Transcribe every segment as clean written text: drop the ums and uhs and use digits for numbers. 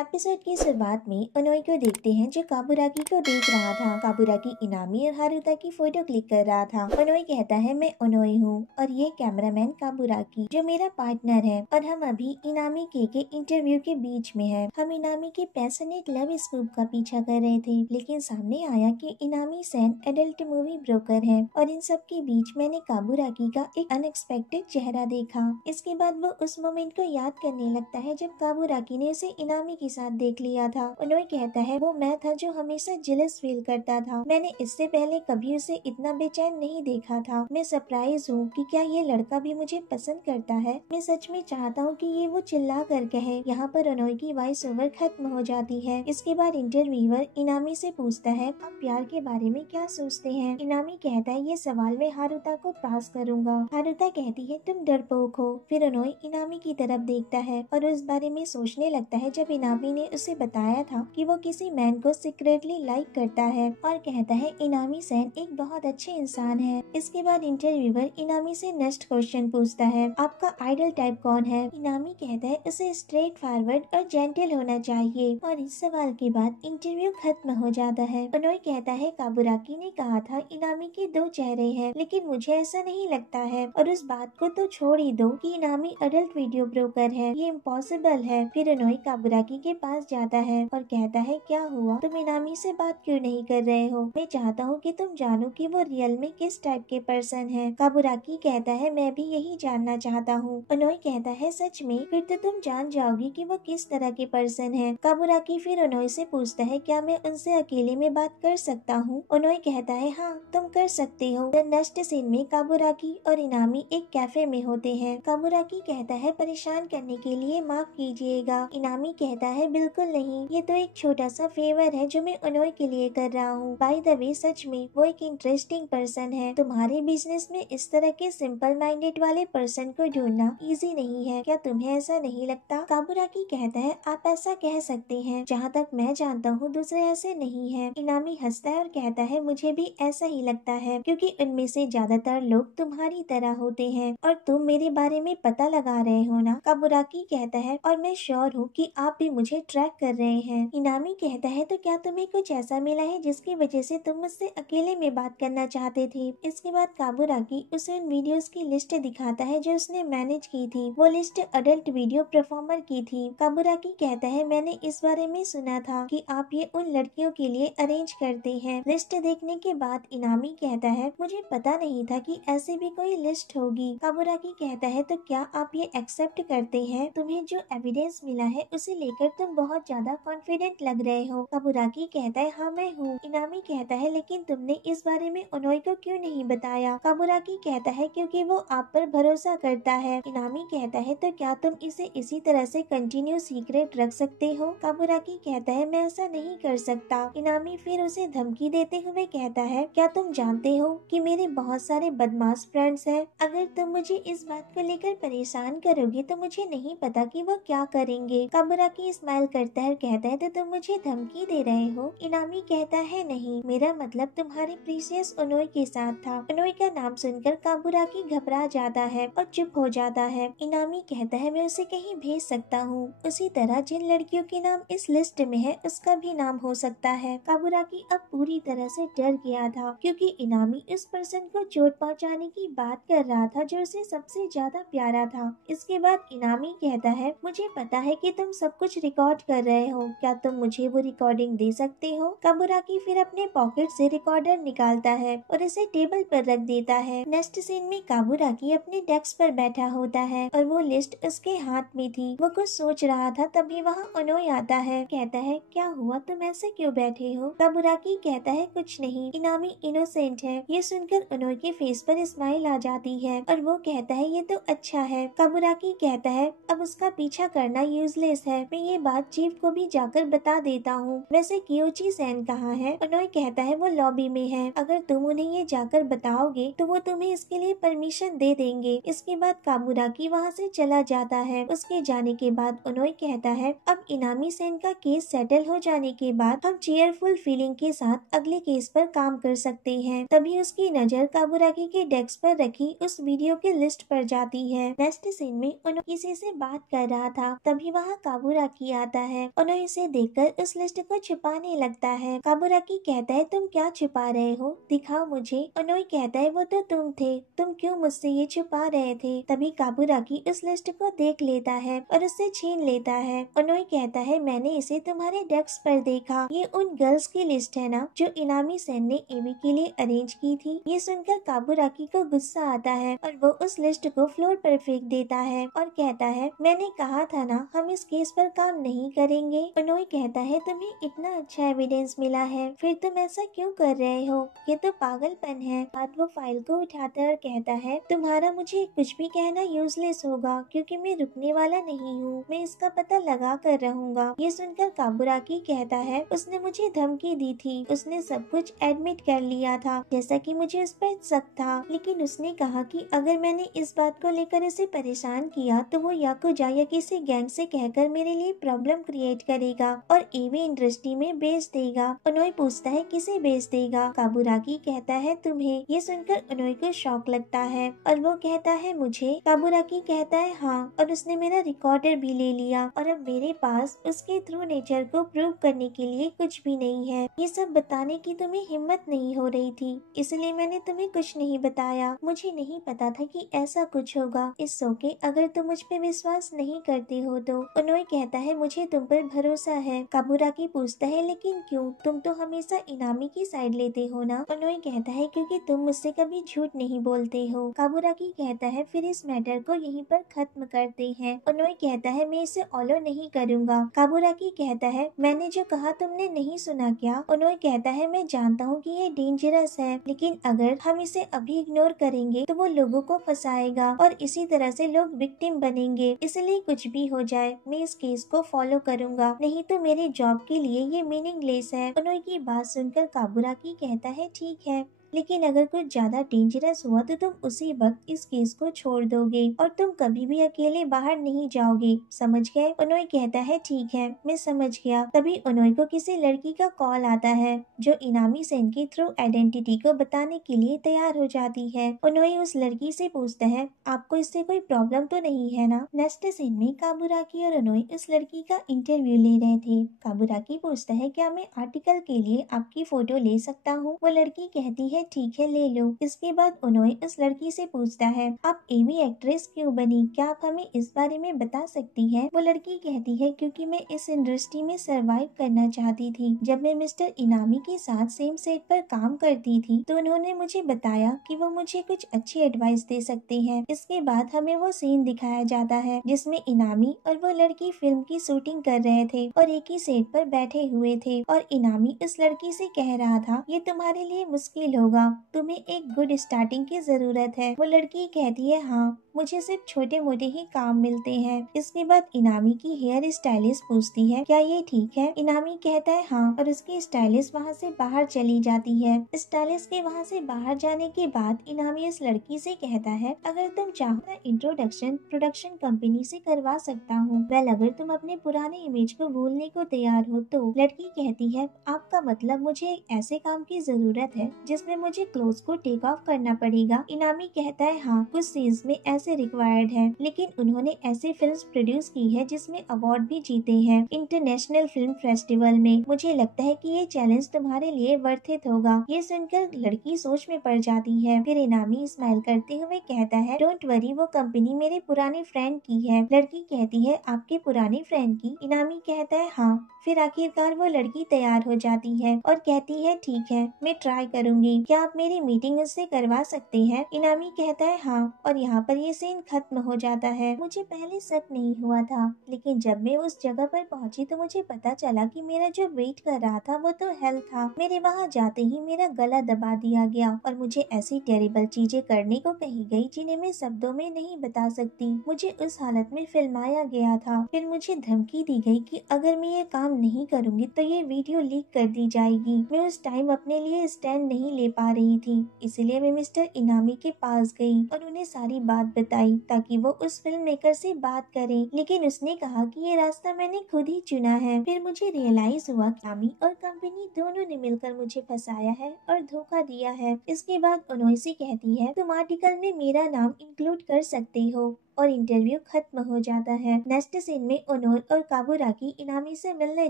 Episode की शुरुआत में ओनोई को देखते हैं जो काबुराकी को देख रहा था। काबुराकी इनामी और हारुता की फोटो क्लिक कर रहा था। ओनोई कहता है मैं ओनोई हूँ और ये कैमरामैन काबुराकी जो मेरा पार्टनर है और हम अभी इनामी के इंटरव्यू के बीच में है। हम इनामी के पैशनेट लव स्कूप का पीछा कर रहे थे, लेकिन सामने आया कि इनामी सेन एडल्ट मूवी ब्रोकर है और इन सब के बीच मैंने काबुराकी का एक अनएक्सपेक्टेड चेहरा देखा। इसके बाद वो उस मोमेंट को याद करने लगता है जब काबुराकी ने उसे इनामी के साथ देख लिया था। ओनोई कहता है वो मैं था जो हमेशा जेलस फील करता था। मैंने इससे पहले कभी उसे इतना बेचैन नहीं देखा था। मैं सरप्राइज हूँ कि क्या ये लड़का भी मुझे पसंद करता है। मैं सच में चाहता हूँ कि ये वो चिल्ला कर कहे। यहाँ पर ओनोई की वॉइस ओवर खत्म हो जाती है। इसके बाद इंटरव्यूअर इनामी से पूछता है आप प्यार के बारे में क्या सोचते हैं। इनामी कहता है ये सवाल मैं हारुता को पास करूंगा। हारुता कहती है तुम डरपोक हो। फिर ओनोई इनामी की तरफ देखता है और उस बारे में सोचने लगता है जब इनामी ने उसे बताया था कि वो किसी मैन को सीक्रेटली लाइक करता है और कहता है इनामी सेन एक बहुत अच्छे इंसान है। इसके बाद इंटरव्यूअर इनामी से नेक्स्ट क्वेश्चन पूछता है आपका आइडल टाइप कौन है। इनामी कहता है उसे स्ट्रेट फॉरवर्ड और जेंटल होना चाहिए और इस सवाल के बाद इंटरव्यू खत्म हो जाता है। ओनोई कहता है काबुराकी ने कहा था इनामी के दो चेहरे हैं, लेकिन मुझे ऐसा नहीं लगता है और उस बात को तो छोड़ ही दो कि इनामी अडल्ट वीडियो ब्रोकर है, ये इम्पॉसिबल है। फिर ओनोई काबुराकी के पास जाता है और कहता है क्या हुआ, तुम इनामी से बात क्यों नहीं कर रहे हो। मैं चाहता हूँ कि तुम जानो कि वो रियल में किस टाइप के पर्सन है। काबुराकी कहता है मैं भी यही जानना चाहता हूँ। ओनोई कहता है सच में, फिर तो तुम जान जाओगी कि वो किस तरह के पर्सन है। काबुराकी फिर ओनोई से पूछता है क्या मैं उनसे अकेले में बात कर सकता हूँ। ओनोई कहता है हाँ तुम कर सकते हो। द नेक्स्ट सीन में काबुराकी और इनामी एक कैफे में होते हैं। काबुराकी कहता है परेशान करने के लिए माफ कीजिएगा। इनामी कहता है बिल्कुल नहीं, ये तो एक छोटा सा फेवर है जो मैं ओनोई के लिए कर रहा हूँ। बाय द वे सच में वो एक इंटरेस्टिंग पर्सन है। तुम्हारे बिजनेस में इस तरह के सिंपल माइंडेड वाले पर्सन को ढूंढना इजी नहीं है, क्या तुम्हें ऐसा नहीं लगता। काबुराकी कहता है आप ऐसा कह सकते हैं, जहाँ तक मैं जानता हूँ दूसरे ऐसे नहीं है। इनामी हंसता है और कहता है मुझे भी ऐसा ही लगता है, क्योंकि उनमें से ज्यादातर लोग तुम्हारी तरह होते हैं और तुम मेरे बारे में पता लगा रहे हो ना। काबुराकी कहता है और मैं श्योर हूँ कि आप भी मुझे ट्रैक कर रहे हैं। इनामी कहता है तो क्या तुम्हें कुछ ऐसा मिला है जिसकी वजह से तुम मुझसे अकेले में बात करना चाहते थे। इसके बाद काबुराकी उसे उन वीडियोस की लिस्ट दिखाता है जो उसने मैनेज की थी। वो लिस्ट अडल्ट वीडियो परफॉर्मर की थी। काबुराकी कहता है मैंने इस बारे में सुना था कि आप ये उन लड़कियों के लिए अरेंज करते हैं। लिस्ट देखने के बाद इनामी कहता है मुझे पता नहीं था कि ऐसी भी कोई लिस्ट होगी। काबुराकी कहता है तो क्या आप ये एक्सेप्ट करते हैं, तुम्हें जो एविडेंस मिला है उसे लेकर तुम बहुत ज्यादा कॉन्फिडेंट लग रहे हो। काबुराकी कहता है हाँ मैं हूँ। इनामी कहता है लेकिन तुमने इस बारे में ओनोई को क्यों नहीं बताया। काबुराकी कहता है क्योंकि वो आप पर भरोसा करता है। इनामी कहता है तो क्या तुम इसे इसी तरह से कंटिन्यू सीक्रेट रख सकते हो। काबुराकी कहता है मैं ऐसा नहीं कर सकता। इनामी फिर उसे धमकी देते हुए कहता है क्या तुम जानते हो कि मेरे बहुत सारे बदमाश फ्रेंड्स हैं, अगर तुम मुझे इस बात को लेकर परेशान करोगे तो मुझे नहीं पता कि वो क्या करेंगे। काबुराकी स्माइल करता है और कहता है तो तुम मुझे धमकी दे रहे हो। इनामी कहता है नहीं, मेरा मतलब तुम्हारे प्रीशियस ओनोई के साथ था। ओनोई का नाम सुनकर काबुराकी घबरा जाता है और चुप हो जाता है। इनामी कहता है मैं उसे कहीं भेज सकता हूँ, उसी तरह जिन लड़कियों के नाम इस लिस्ट में है उसका भी नाम हो सकता है। काबुराकी अब पूरी तरह से डर गया था, क्योंकि इनामी इस पर्सन को चोट पहुंचाने की बात कर रहा था जो उसे सबसे ज्यादा प्यारा था। इसके बाद इनामी कहता है मुझे पता है कि तुम सब कुछ रिकॉर्ड कर रहे हो, क्या तुम मुझे वो रिकॉर्डिंग दे सकते हो। काबुराकी फिर अपने पॉकेट से रिकॉर्डर निकालता है और इसे टेबल पर रख देता है। नेक्स्ट सीन में काबुराकी अपने डेस्क पर बैठा होता है और वो लिस्ट उसके हाथ में थी। वो कुछ सोच रहा था, तभी वहाँ ओनोई आता है। कहता है क्या हुआ, तुम ऐसे क्यों बैठे हो। काबुराकी कहता है कुछ नहीं, इनामी इनोसेंट है। ये सुनकर ओनोई के फेस पर स्माइल आ जाती है और वो कहता है ये तो अच्छा है। काबुराकी कहता है अब उसका पीछा करना यूजलेस है, मैं ये बात चीफ को भी जाकर बता देता हूँ। वैसे कियोची सेन कहाँ है। ओनोई कहता है वो लॉबी में है, अगर तुम उन्हें ये जाकर बताओगे तो वो तुम्हें इसके लिए परमिशन दे देंगे। इसके बाद काबुराकी वहाँ से चला जाता है। उसके जाने के बाद ओनोई कहता है अब इनामी सेन का केस सेटल हो जाने के बाद हम चीयरफुल फीलिंग के साथ अगले केस पर काम कर सकते हैं। तभी उसकी नजर काबुराकी के डेस्क पर रखी उस वीडियो के लिस्ट पर जाती है। नेक्स्ट सीन में ओनोई किसी से बात कर रहा था, तभी वहाँ काबुराकी की आता है। उन्होंने इसे देखकर उस लिस्ट को छुपाने लगता है। काबुराकी कहता है तुम क्या छुपा रहे हो, दिखाओ मुझे। उन्होंने कहता है वो तो तुम थे, तुम क्यों मुझसे ये छुपा रहे थे। तभी काबुराकी उस लिस्ट को देख लेता है और उससे छीन लेता है। उन्होंने कहता है मैंने इसे तुम्हारे डेस्क पर देखा, ये उन गर्ल्स की लिस्ट है ना जो इनामी सेन ने एमी के लिए अरेंज की थी। ये सुनकर काबुराकी को गुस्सा आता है और वो उस लिस्ट को फ्लोर पर फेंक देता है और कहता है मैंने कहा था ना हम इस केस पर काम नहीं करेंगे। उन्होंने कहता है तुम्हें इतना अच्छा एविडेंस मिला है, फिर तुम ऐसा क्यों कर रहे हो, ये तो पागलपन है। बाद वो फाइल को उठाता है और कहता है तुम्हारा मुझे कुछ भी कहना यूजलेस होगा क्योंकि मैं रुकने वाला नहीं हूँ, मैं इसका पता लगा कर रहूंगा। ये सुनकर काबुराकी कहता है उसने मुझे धमकी दी थी, उसने सब कुछ एडमिट कर लिया था जैसा कि मुझे उस पर शक था, लेकिन उसने कहा कि अगर मैंने इस बात को लेकर उसे परेशान किया तो वो याकुजा या किसी गैंग से कहकर मेरे लिए प्रॉब्लम क्रिएट करेगा और एवी इंडस्ट्री में बेच देगा। उन्होंने पूछता है किसे बेच देगा। काबुराकी कहता है तुम्हें। ये सुनकर उन्होंने को शौक लगता है और वो कहता है मुझे। काबुराकी कहता है हाँ, और उसने मेरा रिकॉर्डर भी ले लिया और अब मेरे पास उसके थ्रू नेचर को प्रूव करने के लिए कुछ भी नहीं है। ये सब बताने की तुम्हें हिम्मत नहीं हो रही थी, इसलिए मैंने तुम्हें कुछ नहीं बताया। मुझे नहीं पता था कि ऐसा कुछ होगा। इस शो के अगर तुम मुझ पे विश्वास नहीं करते हो तो। उन्होंने कहता है मुझे तुम पर भरोसा है। काबुराकी पूछता है लेकिन क्यों, तुम तो हमेशा इनामी की साइड लेते हो ना। उन्होंने कहता है क्योंकि तुम मुझसे कभी झूठ नहीं बोलते हो। काबुराकी कहता है फिर इस मैटर को यहीं पर खत्म करते हैं। उन्होंने कहता है मैं इसे ऑलो नहीं करूँगा। काबुराकी कहता है मैंने जो कहा तुमने नहीं सुना क्या। उन्होंने कहता है मैं जानता हूँ कि ये डेंजरस है, लेकिन अगर हम इसे अभी इग्नोर करेंगे तो वो लोगों को फंसाएगा और इसी तरह से लोग विक्टिम बनेंगे। इसलिए कुछ भी हो जाए मैं इस केस को फॉलो करूंगा, नहीं तो मेरे जॉब के लिए ये मीनिंगलेस है। उन्होंने की बात सुनकर काबुराकी कहता है ठीक है, लेकिन अगर कुछ ज्यादा डेंजरस हुआ तो तुम उसी वक्त इस केस को छोड़ दोगे और तुम कभी भी अकेले बाहर नहीं जाओगे, समझ गए। उन्होंने कहता है ठीक है मैं समझ गया। तभी उन्होंने को किसी लड़की का कॉल आता है जो इनामी सेन के थ्रू आइडेंटिटी को बताने के लिए तैयार हो जाती है। उन्होंने उस लड़की से पूछता है आपको इससे कोई प्रॉब्लम तो नहीं है ना। नेक्स्ट सीन में काबुराकी और उन्होंने उस लड़की का इंटरव्यू ले रहे थे। काबुराकी पूछता है क्या मैं आर्टिकल के लिए आपकी फोटो ले सकता हूँ। वो लड़की कहती है ठीक है ले लो। इसके बाद उन्होंने उस लड़की से पूछता है आप एमी एक्ट्रेस क्यों बनी, क्या आप हमें इस बारे में बता सकती हैं। वो लड़की कहती है क्योंकि मैं इस इंडस्ट्री में सरवाइव करना चाहती थी। जब मैं मिस्टर इनामी के साथ सेम सेट पर काम करती थी तो उन्होंने मुझे बताया कि वो मुझे कुछ अच्छी एडवाइस दे सकते हैं। इसके बाद हमें वो सीन दिखाया जाता है जिसमें इनामी और वो लड़की फिल्म की शूटिंग कर रहे थे और एक ही सेट पर बैठे हुए थे और इनामी इस लड़की से कह रहा था ये तुम्हारे लिए मुश्किल होगा, तुम्हें एक गुड स्टार्टिंग की जरूरत है। वो लड़की कहती है हाँ मुझे सिर्फ छोटे मोटे ही काम मिलते हैं। इसके बाद इनामी की हेयर स्टाइलिस्ट पूछती है क्या ये ठीक है। इनामी कहता है हाँ और उसकी स्टाइलिस्ट वहाँ से बाहर चली जाती है। स्टाइलिस्ट के वहाँ से बाहर जाने के बाद इनामी इस लड़की से कहता है अगर तुम चाहो तो इंट्रोडक्शन प्रोडक्शन कंपनी से करवा सकता हूँ। वेल अगर तुम अपने पुराने इमेज को भूलने को तैयार हो तो। लड़की कहती है आपका मतलब मुझे ऐसे काम की जरूरत है जिसमें मुझे क्लोथ को टेक ऑफ करना पड़ेगा। इनामी कहता है हाँ कुछ सीन्स में ऐसे रिक्वायर्ड है, लेकिन उन्होंने ऐसे फिल्म्स प्रोड्यूस की है जिसमें अवार्ड भी जीते हैं इंटरनेशनल फिल्म फेस्टिवल में। मुझे लगता है कि ये चैलेंज तुम्हारे लिए वर्थ इट होगा। ये सुनकर लड़की सोच में पड़ जाती है। फिर इनामी स्माइल करते हुए कहता है डोंट वरी वो कंपनी मेरे पुराने फ्रेंड की है। लड़की कहती है आपके पुराने फ्रेंड की। इनामी कहता है हाँ। फिर आखिरकार वो लड़की तैयार हो जाती है और कहती है ठीक है मैं ट्राई करूंगी, क्या आप मेरी मीटिंग उससे करवा सकते हैं। इनामी कहता है हाँ और यहाँ पर ये सीन खत्म हो जाता है। मुझे पहले शक नहीं हुआ था, लेकिन जब मैं उस जगह पर पहुंची तो मुझे पता चला कि मेरा जो वेट कर रहा था वो तो हेल था। मेरे वहाँ जाते ही मेरा गला दबा दिया गया और मुझे ऐसी टेरिबल चीजें करने को कही गई जिन्हें मैं शब्दों में नहीं बता सकती। मुझे उस हालत में फिल्माया गया था। फिर मुझे धमकी दी गई कि अगर मैं ये काम नहीं करूंगी तो ये वीडियो लीक कर दी जाएगी। मैं उस टाइम अपने लिए स्टैंड नहीं ले पा रही थी, इसलिए मैं मिस्टर इनामी के पास गई और उन्हें सारी बात बताई ताकि वो उस फिल्म मेकर से बात करें, लेकिन उसने कहा कि ये रास्ता मैंने खुद ही चुना है। फिर मुझे रियलाइज हुआ कि इनामी और कंपनी दोनों ने मिलकर मुझे फंसाया है और धोखा दिया है। इसके बाद उन्होंने से कहती है तुम आर्टिकल में मेरा नाम इंक्लूड कर सकते हो और इंटरव्यू खत्म हो जाता है। नेक्स्ट सीन में ओनोई और काबुराकी इनामी से मिलने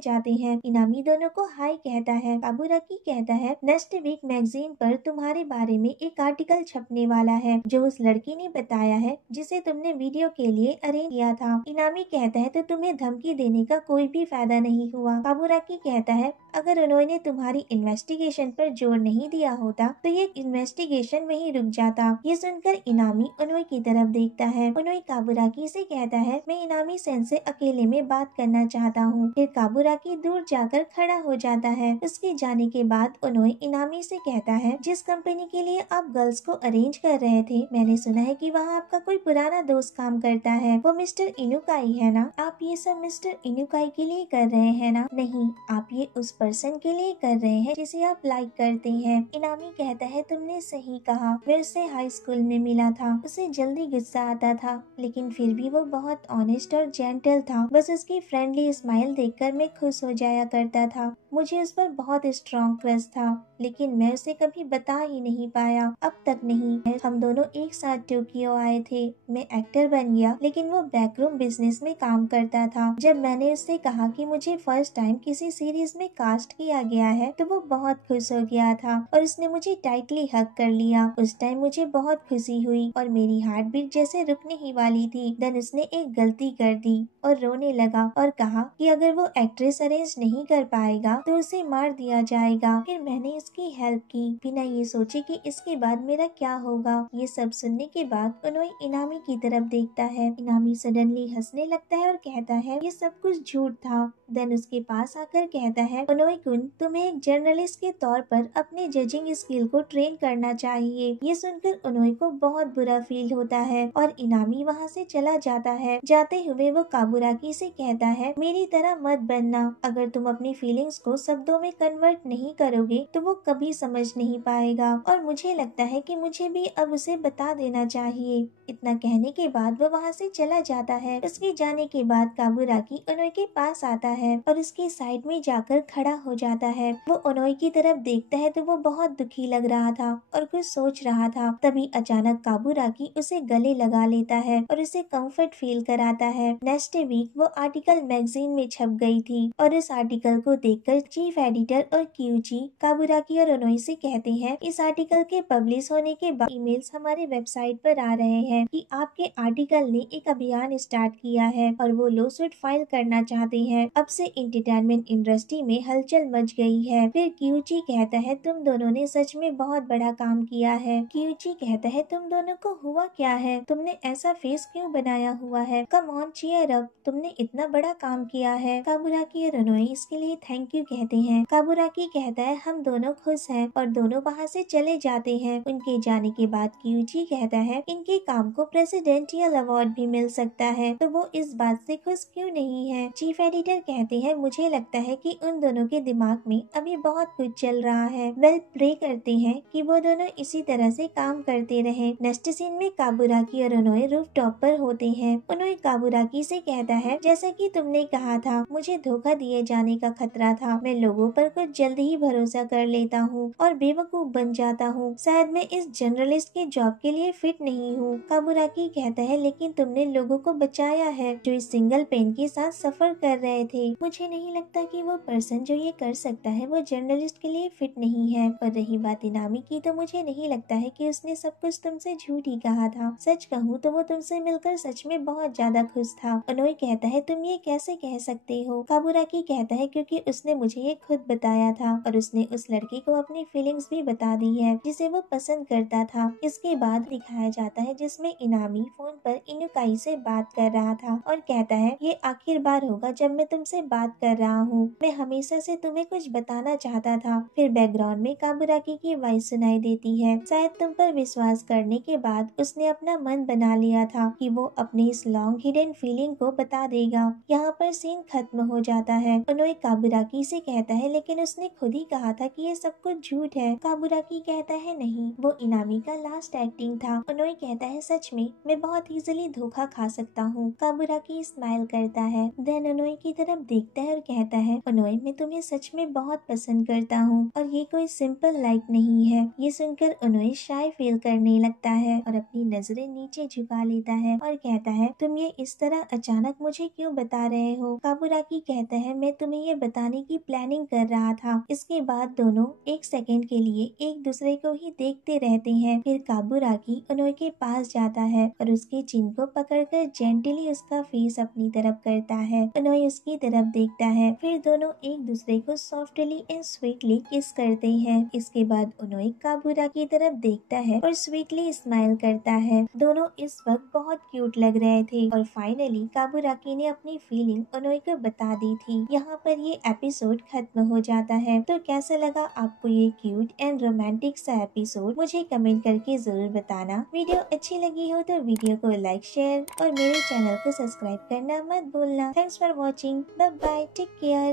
जाते हैं। इनामी दोनों को हाय कहता है। काबुराकी कहता है नेक्स्ट वीक मैगजीन पर तुम्हारे बारे में एक आर्टिकल छपने वाला है जो उस लड़की ने बताया है जिसे तुमने वीडियो के लिए अरेंज किया था। इनामी कहता है तो तुम्हें धमकी देने का कोई भी फायदा नहीं हुआ। काबुराकी कहता है अगर उन्होंने तुम्हारी इन्वेस्टिगेशन पर जोर नहीं दिया होता तो ये इन्वेस्टिगेशन में ही रुक जाता। ये सुनकर इनामी ओनोई की तरफ देखता है। ओनोई काबुराकी से कहता है मैं इनामी सेन से अकेले में बात करना चाहता हूँ। फिर काबुराकी दूर जाकर खड़ा हो जाता है। उसके जाने के बाद ओनोई इनामी से कहता है जिस कंपनी के लिए आप गर्ल्स को अरेंज कर रहे थे मैंने सुना है कि वहाँ आपका कोई पुराना दोस्त काम करता है, वो मिस्टर इनुकाई है ना? आप ये सब मिस्टर इनुकाई के लिए कर रहे हैं ना? नहीं, आप ये उस पर्सन के लिए कर रहे हैं जिसे आप लाइक करते हैं। इनामी कहता है तुमने सही कहा, मैं उससे हाई स्कूल में मिला था। उसे जल्दी गुस्सा आता था लेकिन फिर भी वो बहुत ऑनेस्ट और जेंटल था। बस उसकी फ्रेंडली स्माइल देखकर मैं खुश हो जाया करता था। मुझे उस पर बहुत स्ट्रॉन्ग क्रश था लेकिन मैं उसे कभी बता ही नहीं पाया, अब तक नहीं। हम दोनों एक साथ टोक्यो आए थे। मैं एक्टर बन गया लेकिन वो बैकरूम बिजनेस में काम करता था। जब मैंने उससे कहा कि मुझे फर्स्ट टाइम किसी सीरीज में कास्ट किया गया है तो वो बहुत खुश हो गया था और उसने मुझे टाइटली हग कर लिया। उस टाइम मुझे बहुत खुशी हुई और मेरी हार्ट बीट जैसे रुकने ही वाली थी। देन उसने एक गलती कर दी और रोने लगा और कहा कि अगर वो एक्ट्रेस अरेंज नहीं कर पाएगा तो उसे मार दिया जाएगा। फिर मैंने उसकी हेल्प की बिना ये सोचे कि इसके बाद मेरा क्या होगा। ये सब सुनने के बाद ओनोई इनामी की तरफ देखता है। इनामी सडनली हंसने लगता है और कहता है ये सब कुछ झूठ था। देन उसके पास आकर कहता है ओनोई कुन तुम्हें एक जर्नलिस्ट के तौर पर अपने जजिंग स्किल को ट्रेन करना चाहिए। ये सुनकर ओनोई को बहुत बुरा फील होता है और इनामी वहाँ से चला जाता है। जाते हुए वो काबुराकी से कहता है मेरी तरह मत बनना, अगर तुम अपनी फीलिंग्स को शब्दों में कन्वर्ट नहीं करोगे तो वो कभी समझ नहीं पाएगा और मुझे लगता है कि मुझे भी अब उसे बता देना चाहिए। इतना कहने के बाद वो वहाँ से चला जाता है। उसके जाने के बाद काबुराकी ओनोई के पास आता है और उसके साइड में जाकर खड़ा हो जाता है। वो ओनोई की तरफ देखता है तो वो बहुत दुखी लग रहा था और कुछ सोच रहा था। तभी अचानक काबुराकी उसे गले लगा लेता है और उसे कंफर्ट फील कराता है। नेक्स्ट वीक वो आर्टिकल मैगजीन में छप गई थी और इस आर्टिकल को देखकर चीफ एडिटर और क्यूजी काबुराकी और ओनोई से कहते हैं इस आर्टिकल के पब्लिश होने के बाद ईमेल्स हमारे वेबसाइट पर आ रहे हैं कि आपके आर्टिकल ने एक अभियान स्टार्ट किया है और वो लॉसूट फाइल करना चाहते हैं। अब से एंटरटेनमेंट इंडस्ट्री में हलचल मच गई है। फिर क्यूजी कहता है तुम दोनों ने सच में बहुत बड़ा काम किया है। क्यूजी कहता है तुम दोनों को हुआ क्या है, तुमने ऐसा फेस क्यों बनाया हुआ है? कम ऑन चीयर अप, तुमने इतना बड़ा काम किया है। काबुराकी और ओनोई इसके लिए थैंक यू कहते हैं। काबुराकी कहता है हम दोनों खुश हैं और दोनों वहाँ से चले जाते हैं। उनके जाने के बाद क्यूजी कहता है इनके काम को प्रेसिडेंशियल अवार्ड भी मिल सकता है तो वो इस बात से खुश क्यों नहीं है। चीफ एडिटर कहते हैं मुझे लगता है कि उन दोनों के दिमाग में अभी बहुत कुछ चल रहा है। वेल प्रे करते हैं कि वो दोनों इसी तरह से काम करते रहे। नेक्स्ट सीन में काबुराकी और ओनोई रूफ टॉप पर होते हैं। ओनोई काबुराकी से कहता है जैसा कि तुमने कहा था मुझे धोखा दिए जाने का खतरा था। मैं लोगों पर कुछ जल्दी ही भरोसा कर लेता हूँ और बेवकूफ बन जाता हूँ। शायद मैं इस जर्नलिस्ट के जॉब के लिए फिट नहीं हूँ। काबुराकी कहता है लेकिन तुमने लोगों को बचाया है जो इस सिंगल पेन के साथ सफर कर रहे थे। मुझे नहीं लगता कि वो पर्सन जो ये कर सकता है वो जर्नलिस्ट के लिए फिट नहीं है। और रही बात इनामी की तो मुझे नहीं लगता है कि उसने सब कुछ तुमसे झूठ ही कहा था। सच कहूँ तो वो तुमसे मिलकर सच में बहुत ज्यादा खुश था। ओनोई कहता है तुम ये कैसे कह सकते हो? काबुराकी कहता है क्योंकि उसने मुझे ये खुद बताया था और उसने उस लड़की को अपनी फीलिंग्स भी बता दी है जिसे वो पसंद करता था। इसके बाद दिखाया जाता है जिसमें इनामी फोन पर इनुकाई से बात कर रहा था और कहता है ये आखिर बार होगा जब मैं तुमसे बात कर रहा हूँ, मैं हमेशा से तुम्हें कुछ बताना चाहता था। फिर बैकग्राउंड में काबुराकी की वॉइस सुनाई देती है। शायद तुम पर विश्वास करने के बाद उसने अपना मन बना लिया था कि वो अपनी इस लॉन्ग हिडन फीलिंग को बता देगा। यहाँ पर सीन खत्म हो जाता है। ओनोई काबुराकी से कहता है लेकिन उसने खुद ही कहा था कि ये सब कुछ झूठ है। काबुराकी कहता है नहीं, वो इनामी का लास्ट एक्टिंग था। ओनोई कहता है सच में मैं बहुत इजीली धोखा खा सकता हूँ। काबुराकी स्माइल करता है। देन ओनोई की तरफ देखता है और कहता है ओनोई मैं तुम्हें सच में बहुत पसंद करता हूँ और ये कोई सिंपल लाइक नहीं है। ये सुनकर ओनोई शाय फील करने लगता है और अपनी नजरें नीचे झुका लेता है। लेता है और कहता है तुम ये इस तरह अचानक मुझे क्यों बता रहे हो। काबुरागी कहता है मैं तुम्हें ये बताने की प्लानिंग कर रहा था। इसके बाद दोनों एक सेकेंड के लिए एक दूसरे को ही देखते रहते हैं। फिर काबुरागी ओनोई के पास जाता है और उसके चिन को पकड़कर जेंटली उसका फेस अपनी तरफ करता है। ओनोई उसकी तरफ देखता है। फिर दोनों एक दूसरे को सॉफ्टली एंड स्वीटली किस करते हैं। इसके बाद ओनोई काबुरा की तरफ देखता है और स्वीटली स्माइल करता है। दोनों इस वक्त बहुत क्यूट लग रहे थे और फाइनली काबुराकी ने अपनी फीलिंग ओनोई को बता दी थी। यहाँ पर ये एपिसोड खत्म हो जाता है। तो कैसा लगा आपको ये क्यूट एंड रोमांटिक सा एपिसोड, मुझे कमेंट करके जरूर बताना। वीडियो अच्छी लगी हो तो वीडियो को लाइक शेयर और मेरे चैनल को सब्सक्राइब करना मत भूलना। Thanks for watching. Bye bye, take care.